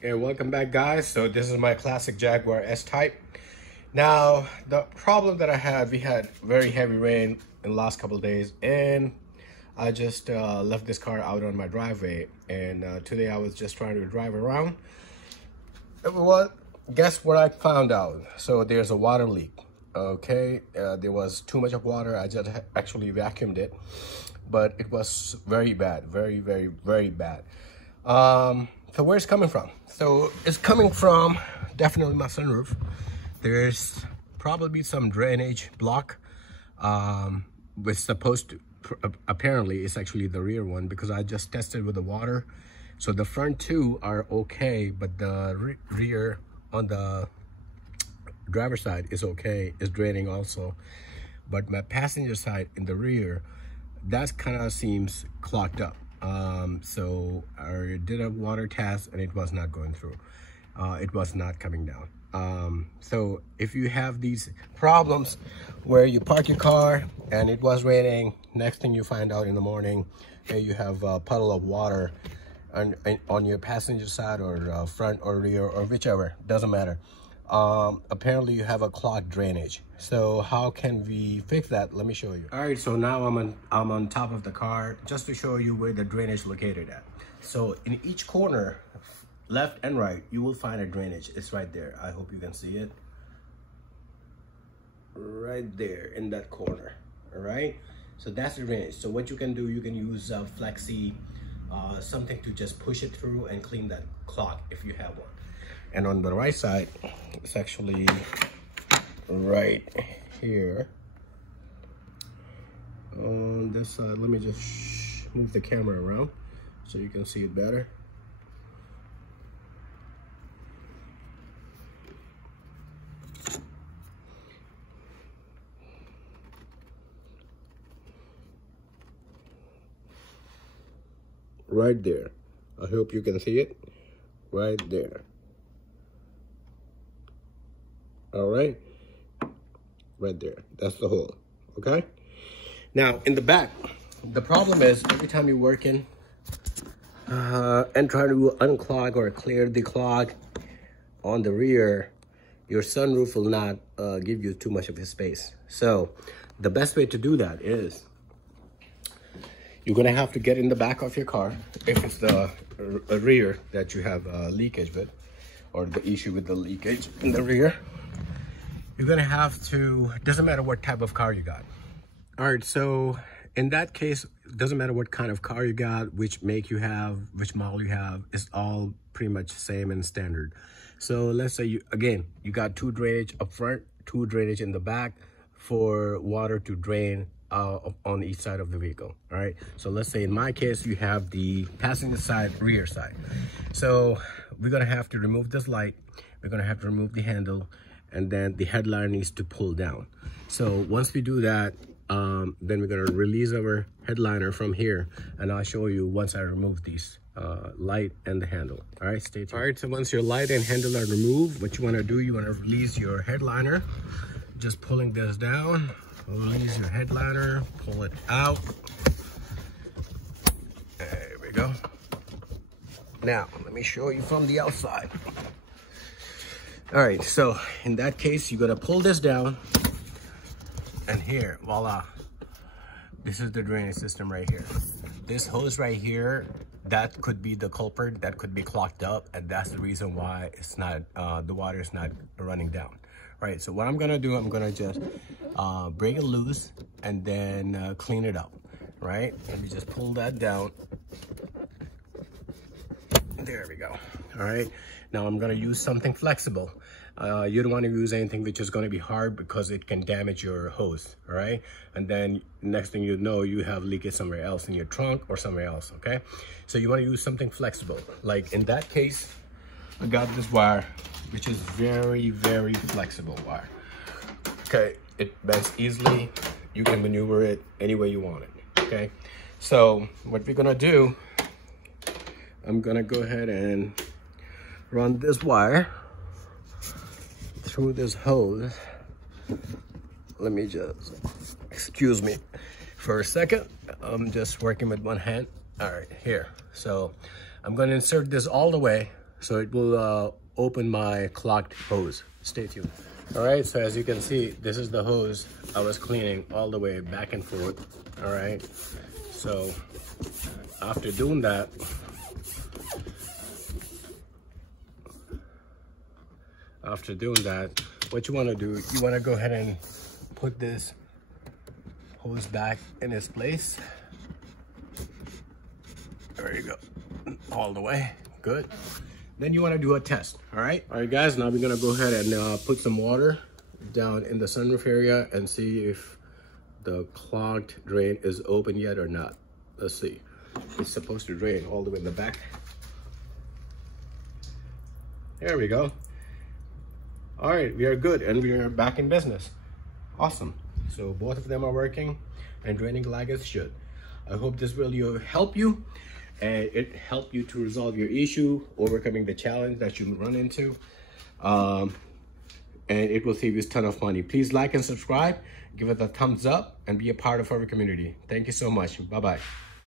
Okay, welcome back guys. So this is my classic Jaguar S-type. Now the problem that we had very heavy rain in the last couple of days, and I just left this car out on my driveway, and today I was just trying to drive around. Well, guess what I found out? So there's a water leak. Okay, there was too much of water. I just actually vacuumed it, but it was very bad, very bad. So where's it coming from? So it's coming from definitely my sunroof. There's probably some drainage block, which supposed to, apparently it's actually the rear one, because I just tested with the water. So the front two are okay, but the rear on the driver's side is okay, is draining also. But my passenger side in the rear, that kind of seems clogged up. So I did a water test and it was not going through. It was not coming down. So if you have these problems where you park your car and it was raining, next thing you find out in the morning, you have a puddle of water on your passenger side or front or rear or whichever, doesn't matter. Apparently you have a clogged drainage. So how can we fix that? Let me show you. All right, so now I'm on top of the car just to show you where the drainage located at. So in each corner, left and right, you will find a drainage. It's right there. I hope you can see it. Right there in that corner. All right, so that's the drainage. So what you can do, you can use flexi, something to just push it through and clean that clog if you have one. And on the right side, it's actually right here. On this side, let me just move the camera around so you can see it better. Right there. I hope you can see it. Right there. All right, right there, that's the hole. Okay, now in the back, the problem is every time you're working and try to unclog or clear the clog on the rear, your sunroof will not give you too much of a space. So the best way to do that is you're gonna have to get in the back of your car if it's the rear that you have leakage with, or the issue with the leakage in the rear. You're gonna have to, doesn't matter what type of car you got. All right, so in that case, it doesn't matter what kind of car you got, which make you have, which model you have, it's all pretty much same and standard. So let's say you got two drainage up front, two drainage in the back for water to drain on each side of the vehicle. All right, so let's say in my case, you have the passenger side, rear side. So we're gonna have to remove this light, we're gonna have to remove the handle, and then the headliner needs to pull down. So once we do that, then we're gonna release our headliner from here, and I'll show you once I remove these light and the handle. All right, stay tuned. All right, so once your light and handle are removed, what you wanna do, you wanna release your headliner. Just pulling this down, release your headliner, pull it out. There we go. Now, let me show you from the outside. All right, so in that case, you're gonna pull this down, and here, voila, this is the drainage system right here. This hose right here, that could be the culprit, that could be clogged up, and that's the reason why it's not, the water is not running down. All right, so what I'm gonna do, I'm gonna just break it loose and then clean it up, right? Let me just pull that down. There we go. All right, now I'm gonna use something flexible. You don't want to use anything which is going to be hard, because it can damage your hose. All right, and then next thing you know, you have leakage somewhere else in your trunk or somewhere else. Okay, so you want to use something flexible. Like in that case, I got this wire, which is very flexible wire. Okay, it bends easily. You can maneuver it any way you want it. Okay, so what we're gonna do, I'm gonna go ahead and run this wire through this hose. Let me just, excuse me for a second. I'm just working with one hand. All right, here. So I'm going to insert this all the way So it will open my clogged hose. Stay tuned. All right, so as you can see, this is the hose I was cleaning all the way back and forth. All right, so after doing that, what you want to do, you want to go ahead and put this hose back in its place. There you go, all the way, good. Then you want to do a test. All right guys, now we're gonna go ahead and put some water down in the sunroof area and see if the clogged drain is open yet or not. Let's see. It's supposed to drain all the way in the back. There we go. All right, we are good and we are back in business. Awesome. So both of them are working and draining like it should. I hope this will help you and it helped you to resolve your issue, overcoming the challenge that you run into. And it will save you a ton of money. Please like and subscribe, give it a thumbs up, and be a part of our community. Thank you so much. Bye-bye.